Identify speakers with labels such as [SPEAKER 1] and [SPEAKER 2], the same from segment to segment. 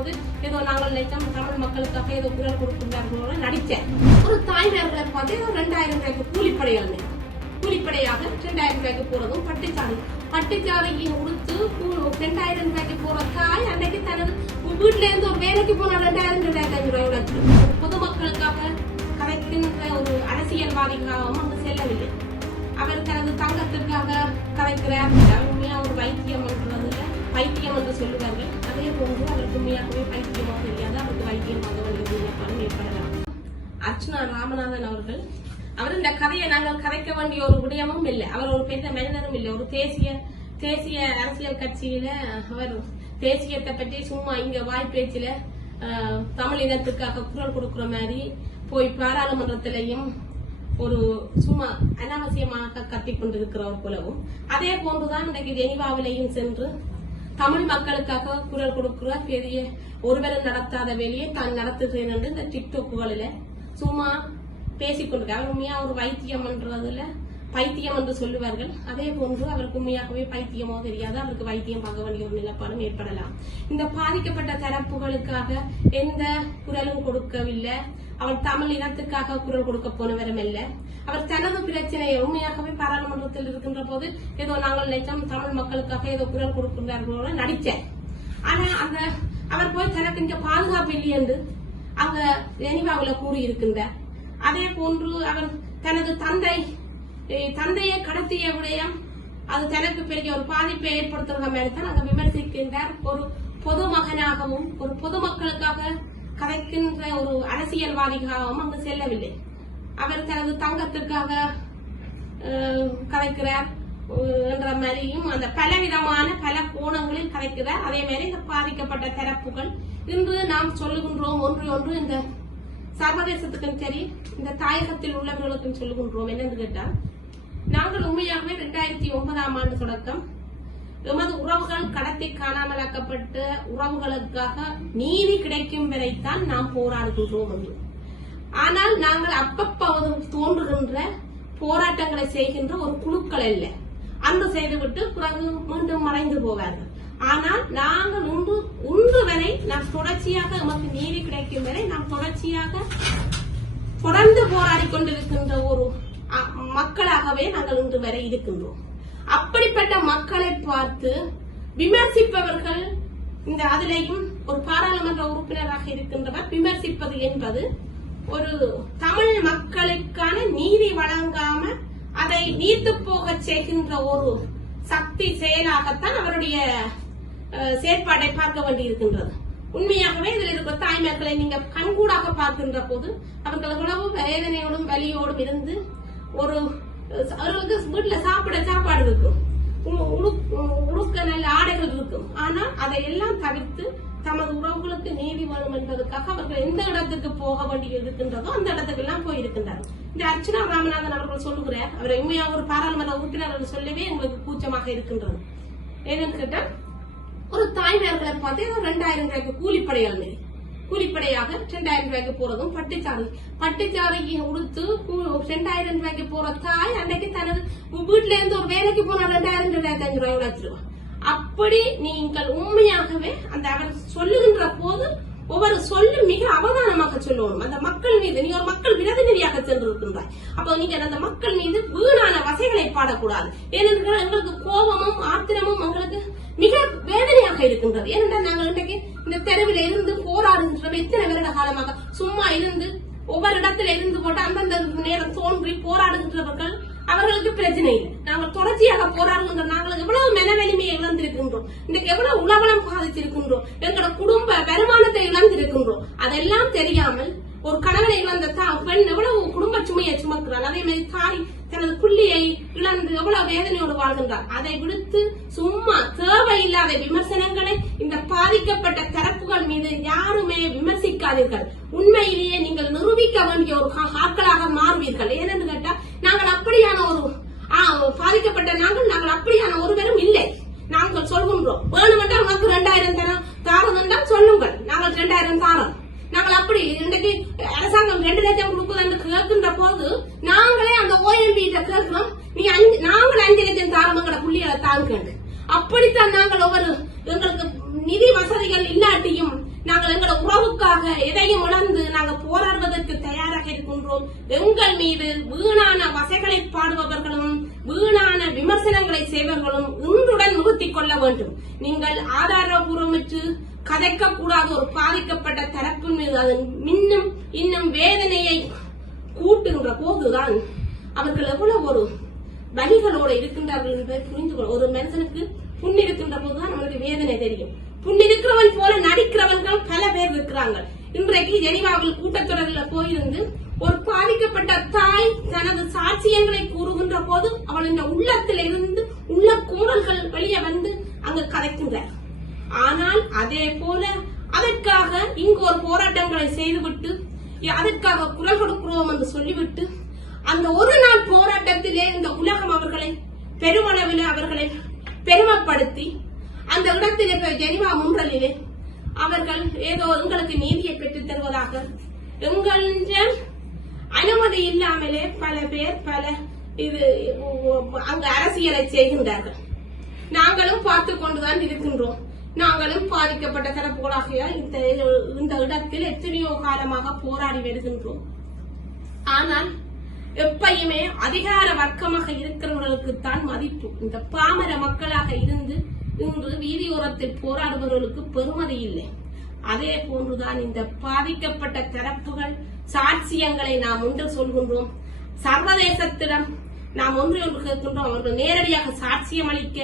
[SPEAKER 1] போது ஏதோ நாங்கள் நினைச்சோம் தமிழ் மக்களுக்காக ஏதோ குரல் கொடுக்கின்றார்களோட நடித்தேன். ஒரு தாய்மார்களை பார்த்து ஏதோ ரெண்டாயிரம் ரூபாய்க்கு கூலிப்படைகள் கூலிப்படையாக ரெண்டாயிரம் ரூபாய்க்கு போறதும் பட்டுச்சாலை. பட்டுச்சாலையை உடுத்து ரெண்டாயிரம் ரூபாய்க்கு போற தாய் அன்னைக்கு தனது வீட்டுல இருந்து ஒரு வேலைக்கு போன ரெண்டாயிரம் ரெண்டாயிரத்தி ஐநூறு ரூபாய் வச்சிருக்கு பொதுமக்களுக்காக கதைக்கின்ற ஒரு அரசியல்வாதிகளாகவும் அங்கு செல்லவில்லை. அவர் தனது தங்கத்திற்காக கதைக்கிறார் அவர் உண்மையா ஒரு வைத்தியம் என்றதுல வைத்தியம் என்று சொல்லுவார்கள் அதே போன்று அவருக்கு உண்மையாகவே பைத்தியமாக தெரியாது அவருக்கு வைத்தியம் வந்து வேண்டியது ஏற்படலாம் அர்ச்சனா ராமநாதன் அவர்கள் அவர் இந்த கதையை நாங்கள் கதைக்க வேண்டிய ஒரு விடயமும் இல்லை. அவர் ஒரு பெரிய மனிதரும் இல்லை. ஒரு தேசிய தேசிய அரசியல் கட்சியில அவர் தேசியத்தை பற்றி சும்மா இங்க வாய்ப்பேச்சில அஹ், தமிழ் இனத்துக்காக குரல் கொடுக்கிற மாதிரி போய் பாராளுமன்றத்திலையும் ஒரு சும்மா அனாவசியமாக கத்திக் கொண்டிருக்கிறவர் போலவும். அதே போன்றுதான் இன்றைக்கு ஜெனிவாவிலையும் சென்று தமிழ் மக்களுக்காக குரல் கொடுக்கிற பெரிய ஒருவேளை நடத்தாத வேலையை தான் நடத்துகிறேன் என்று இந்த டிக்டோக்குகளில் சும்மா பேசிக்கொண்டு அவர் உண்மையா ஒரு வைத்தியம் என்றதுல பைத்தியம் என்று சொல்லுவார்கள். அதே போன்று அவருக்கு உண்மையாகவே பைத்தியமோ தெரியாது. அவருக்கு வைத்தியம் பார்க்க வேண்டிய ஒரு நிலப்பாடும் ஏற்படலாம். இந்த பாதிக்கப்பட்ட தரப்புகளுக்காக எந்த குரலும் கொடுக்கவில்லை. அவர் தமிழ் இனத்துக்காக குரல் கொடுக்க போனவரும் அல்ல. அவர் தனது பிரச்சனையை உண்மையாகவே பாராளுமன்றத்தில் இருக்கின்ற போது ஏதோ நாங்கள் நினைச்சோம் தமிழ் மக்களுக்காக ஏதோ குரல் கொடுக்கின்றார்களோட நடித்தேன் ஆனா அந்த அவர் போய் தனக்கு இங்க பாதுகாப்பு இல்லை என்று அங்க ஜெனிவாவுல கூறியிருக்கின்றார். அதே போன்று அவர் தனது தந்தை தந்தையை கடத்திய விடயம் அது தனக்கு பெரிய ஒரு பாதிப்பை ஏற்படுத்துகிற மாதிரி தான் அங்க விமர்சிக்கின்றார். ஒரு பொதுமகனாகவும் ஒரு பொதுமக்களுக்காக கதைக்கின்ற ஒரு அரசியல்வாதிகளாகவும் அங்கு செல்லவில்லை. அவர் தனது தங்கத்திற்காக கதைக்கிறார். என்ற மாதிரியும் அந்த பல விதமான பல கோணங்களில் கதைக்கிறார். அதே மாதிரி இந்த பாதிக்கப்பட்ட தரப்புகள். இன்று நாம் சொல்லுகின்றோம் ஒன்று ஒன்று இந்த சர்வதேசத்துக்கும் சரி இந்த தாயகத்தில் உள்ளவர்களுக்கும் சொல்லுகின்றோம். என்னன்னு கேட்டால் நாங்கள் உண்மையாகவே இரண்டாயிரத்தி ஒன்பதாம் ஆண்டு தொடக்கம். எமது உறவுகள் கடத்தி காணாமலாக்கப்பட்ட உறவுகளுக்காக நீதி கிடைக்கும் வரைத்தான் நாம் போராடுகின்றோம் என்று. ஆனால் நாங்கள் அப்பப்போது தோன்றுகின்ற போராட்டங்களை செய்கின்ற ஒரு குழுக்கள் அல்ல. அன்று செய்துவிட்டு பிறகு மீண்டும் மறைந்து போவார்கள். ஆனால் நாங்கள் உண்டு உண்டு வரை நாம் தொடர்ச்சியாக நமக்கு நீதி கிடைக்கும் வரை நாம் தொடர்ச்சியாக தொடர்ந்து போராடி கொண்டிருக்கின்ற ஒரு மக்களாகவே நாங்கள் இன்று வரை இருக்கின்றோம். அப்படிப்பட்ட மக்களை பார்த்து விமர்சிப்பவர்கள் இந்த அதிலையும் ஒரு பாராளுமன்ற உறுப்பினராக இருக்கின்றவர். விமர்சிப்பது என்பது ஒரு தமிழ் மக்களுக்கான நீதி வழங்காம அதை நீத்து போக செய்கின்ற ஒரு சக்தி செயலாகத்தான் அவருடைய செயற்பாட்டை பார்க்க வேண்டியிருக்கின்றது. உண்மையாகவே இதில் இருக்கிற தாய்மார்களை நீங்க கண்கூடாக பார்க்கின்ற போது அவர்கள் உணவு வேதனையோடும் வலியோடும் இருந்து ஒரு அவர்களுக்கு வீட்டுல சாப்பிட சாப்பாடு இருக்கும். உடுக்- உடுக்க நல்ல ஆடைகள் இருக்கும். ஆனால் அதையெல்லாம் தவிர்த்து தமது உறவுகளுக்கு நீதி வேணும் என்பதற்காக அவர்கள் எந்த இடத்துக்கு போக வேண்டி இருக்கின்றதோ அந்த இடத்துக்கு எல்லாம் போயிருக்கின்றார் இந்த அர்ச்சனா ராமநாதன் அவர்கள் சொல்லுகிறார் அவரை உண்மையா ஒரு பாராளுமன்ற உறுப்பினர் என்று சொல்லவே எங்களுக்கு கூச்சமாக இருக்கின்றது. ஏன்னு கேட்டா ஒரு தாய்மார்களை பார்த்து ரெண்டாயிரம் ரூபாய்க்கு கூலிப்படைகள் மாரி. கூலிப்படையாக ரெண்டாயிரம் ரூபாய்க்கு போறதும் பட்டுச்சாலை பட்டுச்சாலையை உடுத்து கூ- ரெண்டாயிரம் ரூபாய்க்கு போற தாய் அன்னைக்கு தனது வீட்டுல இருந்து ஒரு வேலைக்கு போனா ரெண்டாயிரம் ரெண்டாயிரத்தி அஞ்சு ரூபாய் வச்சிருவான் அப்படி நீங்கள் உண்மையாகவே அந்த அவர் சொல்லுகின்ற போது ஒவ்வொரு சொல்லும் மிக அவதானமாக சொல்லணும். அந்த மக்கள் மீது நீ ஒரு மக்கள் பிரதிநிதியாக சென்றிருக்கின்றாய். அப்போ நீங்கள் அந்த மக்கள் மீது வீணான வசைகளை பாடக்கூடாது. ஏனென்றால் எங்களுக்கு கோபமும் ஆத்திரமும் எங்களுக்கு மிக வேதனையாக இருக்கின்றது. ஏனென்றால் நாங்கள் இன்றைக்கு இந்த தெருவில் இருந்து போராடுகின்ற எத்தனை வருட காலமாக? சும்மா இருந்து ஒவ்வொரு இடத்துல இருந்து போட்டு அந்தந்த நேரம் தோன்றி போராடுகின்றவர்கள் அவர்களுக்கு பிரச்சனை இல்லை. நாங்கள் தொடர்ச்சியாக போராடுகின்ற நாங்கள் எவ்வளவு மன இழந்திருக்கின்றோம். இன்னைக்கு எவ்வளவு உலகம் பாதித்திருக்கின்றோம். எங்களோட குடும்ப வருமானத்தை இழந்திருக்கின்றோம். அதெல்லாம் தெரியாமல் ஒரு கணவனை இழந்த தா- பெண் எவ்வளவு குடும்ப சுமையை சுமக்கிறாள்? அதே மாதிரி தாய் தனது புள்ளியை இழந்து எவ்வளவு வேதனையோடு வாழ்கின்றார் அதை விடுத்து சும்மா தேவையில்லாத விமர்சனங்களை இந்த பாதிக்கப்பட்ட தரப்புகள் மீது யாருமே விமர்சிக்காதீர்கள். உண்மையிலேயே நீங்கள் நிரூபிக்க வேண்டிய ஒரு ஆட்களாக மாறுவீர்கள். ஏனென்று கேட்டா நாங்கள் அப்படியான ஒரு ஆ, பாதிக்கப்பட்ட நாங்கள் நாங்கள் அப்படியான ஒருவரும் இல்லை. நாங்கள் சொல்கின்றோம். வேணுமென்றால் உனக்கு ரெண்டாயிரம் தரம் தாரம் என்றால் சொல்லுங்கள். நாங்கள் ரெண்டாயிரம் தாரம் அப்படி இன்றைக்கு அரசாங்கம் ரெண்டு லட்சம் கொடுக்குது என்று கேட்கின்ற போது நாங்களே அந்த ஓஎம்பி கேட்கிறோம் நீ அஞ்சு நாங்கள் அஞ்சு லட்சம் தாரமங்கட புள்ளிகளை தாங்கண்டு அப்படித்தான் நாங்கள் ஒவ்வொரு எங்களுக்கு நிதி வசதிகள் இல்லாட்டியும் நாங்கள் எங்களோட உறவுக்காக எதையும் இழந்து நாங்கள் போராடுவதற்கு தயாராக இருக்கின்றோம். எங்கள் மீது வீணான வசைகளை பாடுபவர்களும் வீணான விமர்சனங்களை செய்வர்களும் இன்றுடன் நிறுத்திக் கொள்ள வேண்டும். நீங்கள் ஆதாரபூர்வமற்று கதைக்க கூடாத ஒரு பாதிக்கப்பட்ட தரப்பின் மீது அதன் இன்னும் இன்னும் வேதனையை கூட்டுகின்ற போதுதான் அவர்கள் எவ்வளவு ஒரு வலிகளோடு இருக்கின்றார்கள் என்பதை புரிந்து கொள்ள ஒரு மனுஷனுக்கு புண் இருக்கின்ற போதுதான் நம்மளுக்கு வேதனை தெரியும். புண் இருக்கிறவன் போல நடிக்கிறவர்கள் பல பேர் இருக்கிறாங்க இன்றைக்கு ஜெனிவாவில் கூட்டத்தொடரில் போயிருந்து ஒரு பாதிக்கப்பட்ட தாய் தனது சாட்சியங்களை கூறுகின்ற போது அவள் இந்த உள்ளத்தில் இருந்து உள்ள கூறல்கள் வெளியே வந்து அங்கு கதைக்கின்றார். ஆனால் அதே போல அதற்காக இங்கு ஒரு போராட்டங்களை செய்துவிட்டு அதற்காக குரல் கொடுக்கிறோம் என்று சொல்லிவிட்டு அந்த ஒரு நாள் போராட்டத்திலே இந்த உலகம் அவர்களை பெருமளவில் அவர்களை பெருமைப்படுத்தி அந்த இடத்திலே போய் ஜெனிவா முன்றலிலே அவர்கள் ஏதோ எங்களுக்கு நீதியை பெற்றுத் தருவதாக. எங்களின் அனுமதி இல்லாமலே பல பேர் பல இது அங்கு அரசியலை செய்கின்றார்கள். நாங்களும் பார்த்து கொண்டுதான் இருக்கின்றோம். நாங்களும் பாதிக்கப்பட்ட தரப்புகளாக இந்த இந்த இடத்தில் எத்தனையோ காலமாக போராடி வருகின்றோம். ஆனால் எப்பயுமே அதிகார வர்க்கமாக இருக்கிறவர்களுக்கு தான் மதிப்பு. இந்த பாமர மக்களாக இருந்து இன்று வீதியோரத்தில் போராடுபவர்களுக்கு பெருமதி இல்லை. அதே போன்றுதான் இந்த பாதிக்கப்பட்ட தரப்புகள் சாட்சியங்களை நாம் ஒன்று சொல்கின்றோம். சர்வதேசத்திடம் நாம் ஒன்று ஒன்று கேட்கின்றோம். அவர்கள் நேரடியாக சாட்சியம் அளிக்க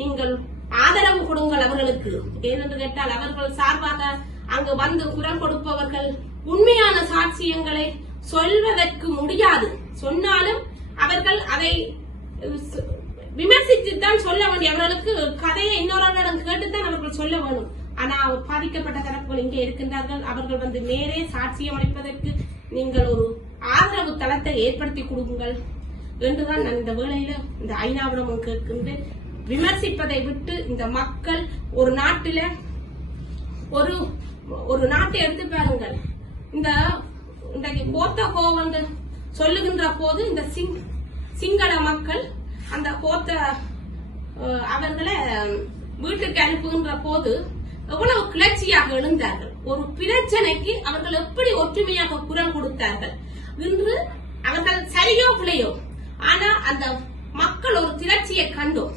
[SPEAKER 1] நீங்கள் ஆதரவு கொடுங்கள் அவர்களுக்கு. ஏனென்று கேட்டால் அவர்கள் சார்பாக அங்கு வந்து குரல் கொடுப்பவர்கள் உண்மையான சாட்சியங்களை சொல்வதற்கு முடியாது. சொன்னாலும் அவர்கள் அதை விமர்சித்துத்தான் சொல்ல வேண்டிய அவர்களுக்கு கதையை இன்னொருவரிடம் கேட்டுத்தான் அவர்கள் சொல்ல வேணும். ஆனா பாதிக்கப்பட்ட தரப்புகள் இங்கே இருக்கின்றார்கள். அவர்கள் வந்து நேரே சாட்சியம் அளிப்பதற்கு நீங்கள் ஒரு ஆதரவு தளத்தை ஏற்படுத்தி கொடுங்கள். என்றுதான் நான் இந்த வேளையில இந்த ஐநாவிடமும் கேட்கின்றேன். விமர்சிப்பதை விட்டு இந்த மக்கள் ஒரு நாட்டில ஒரு ஒரு நாட்டை எடுத்து பாருங்கள். இந்த இன்றைக்கு கோத்த கோவந்து சொல்லுகின்ற போது இந்த சிங் சிங்கள மக்கள் அந்த கோத்த அவர்களை வீட்டுக்கு அனுப்புகின்ற போது எவ்வளவு கிளர்ச்சியாக எழுந்தார்கள். ஒரு பிரச்சனைக்கு அவர்கள் எப்படி ஒற்றுமையாக குரல் கொடுத்தார்கள் இன்று அவர்கள் சரியோ பிள்ளையோ ஆனா அந்த மக்கள் ஒரு திரட்சியை கண்டோம்.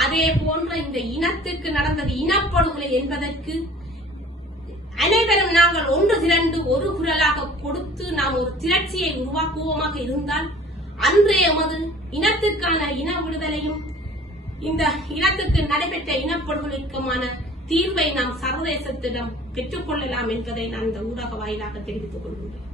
[SPEAKER 1] அதே போன்ற இந்த இனத்துக்கு நடந்தது இனப்படுகொலை என்பதற்கு அனைவரும் நாங்கள் ஒன்று திரண்டு ஒரு குரலாக கொடுத்து நாம் ஒரு திரட்சியை உருவாக்குவோமாக இருந்தால் அன்றைய எமது இனத்துக்கான இன விடுதலையும் இந்த இனத்துக்கு நடைபெற்ற இனப்படுகொலைக்குமான தீர்வை நாம் சர்வதேசத்திடம் பெற்றுக்கொள்ளலாம் என்பதை நான் இந்த ஊடக வாயிலாக தெரிவித்துக் கொள்கின்றேன்.